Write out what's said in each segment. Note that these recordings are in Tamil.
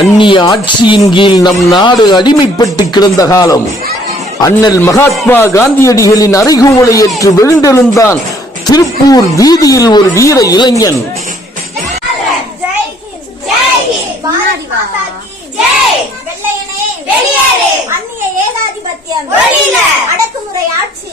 அந்நிய ஆட்சியின் கீழ் நம் நாடு அடிமைப்பட்டு கிடந்த காலம். அண்ணல் மகாத்மா காந்தியடிகளின் அறைகூவலை ஏற்று விழுந்தெழுந்தான் திருப்பூர் வீதியில் ஒரு வீர இளைஞன். அடக்குமுறை ஆட்சி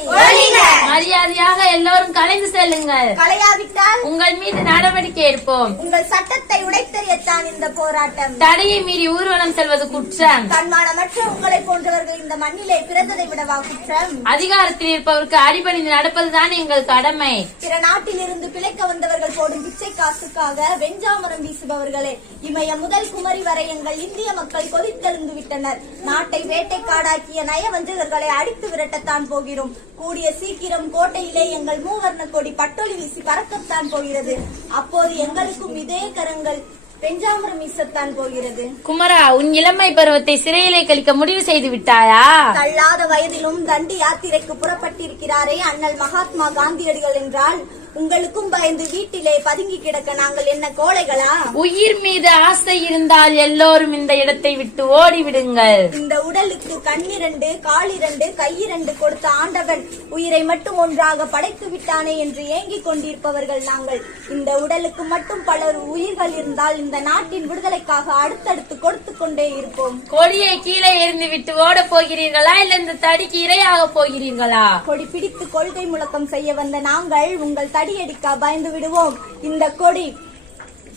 மரியாதையாக எல்லோரும் கலைந்து செல்லுங்கள். கலையாவிட்டால் உங்கள் மீது நடவடிக்கை எடுப்போம். உங்கள் சட்டத்தை உடைத்தறியத்தான் இந்த போராட்டம். தடையை மீறி ஊர்வலம் செல்வது குற்றம். தன்மானமற்ற உங்களை போன்றவர்கள் இந்த மண்ணிலே பிறந்ததை விடவா குற்றம்? அதிகாரத்தில் இருப்பவருக்கு அடிபணிந்து நடப்பதுதான் எங்கள் கடமை. பிற நாட்டில் இருந்து பிழைக்க வந்தவர்கள் போடும் பிச்சை காசுக்காக வெஞ்சாமரம் வீசுபவர்களே, இமய முதல் குமரி வரை எங்கள் இந்திய மக்கள் கொதித்தெழுந்து விட்டனர். நாட்டை வேட்டைக்காடாக்கிய நயவஞ்சகர்களை அடித்து விரட்டத்தான் போகிறோம். கூடிய சீக்கிரம் கோட்டையிலே எங்கள் மூவர்ண கொடி பட்டொலி வீசி பறக்கத்தான் போகிறது. அப்போது எங்களுக்கும் இதே கரங்கள் வெஞ்சாமரம் வீசத்தான் போகிறது. குமரா, உன் இளமை பருவத்தை சிறையிலே கழிக்க முடிவு செய்து விட்டாயா? தள்ளாத வயதிலும் தண்டி யாத்திரைக்கு புறப்பட்டிருக்கிறாரே அண்ணல் மகாத்மா காந்தியடிகள் என்றால் உங்களுக்கும் பயந்து வீட்டிலே பதுங்கி கிடக்க நாங்கள் என்ன கோழைகளா? உயிர் மீது ஆசை இருந்தால் எல்லோரும் இந்த இடத்தை விட்டு ஓடிவிடுங்கள். இந்த உடலுக்கு கண்ணிரண்டு, காலிரண்டு, கையிரண்டு கொடுத்த ஆண்டவன் உயிரை மட்டும் ஒன்றாக படைத்து விட்டானே என்று ஏங்கிக் கொண்டிருப்பவர்கள் நாங்கள். இந்த உடலுக்கு மட்டும் பலர் உயிர்கள் இருந்தால் இந்த நாட்டின் விடுதலைக்காக அடுத்தடுத்து கொடுத்து கொண்டே இருப்போம். கொடியை கீழே எறிந்து விட்டு ஓட போகிறீர்களா, இல்ல இந்த தடிக்கு இரையாக போகிறீர்களா? கொடி பிடித்து கொள்கை முழக்கம் செய்ய வந்த நாங்கள் உங்கள் தடியடிக்கா பயந்து விடுவோம். இந்த கொடி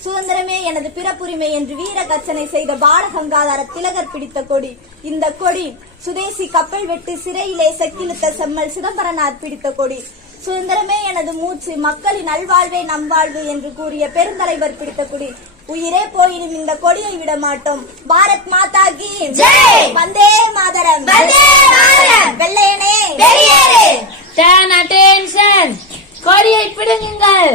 சுதந்திரமே எனது பிறப்புரிமை என்று வீர கர்ச்சனை செய்த பாலகங்காதர திலகர் பிடித்த கொடி. இந்த கொடி சுதேசி கப்பல் வெட்டு சிறையிலே செக்கிழுத்த செம்மல் சிதம்பரனார் பிடித்த கொடி. சுதந்திரமே எனது மூச்சு, மக்களின் நல்வாழ்வே நம்வாழ்வு என்று கூறிய பெருந்தலைவர் பிடித்த கொடி. உயிரே போயினும் இந்த கொடியை விட மாட்டோம். பாரத் மாதா கி ஜெய், வந்தே மாதரம், வெள்ளையனே வெளியேறு. டர்ன் அட்டென்ஷன், கொடியை பிடுங்குங்கள்.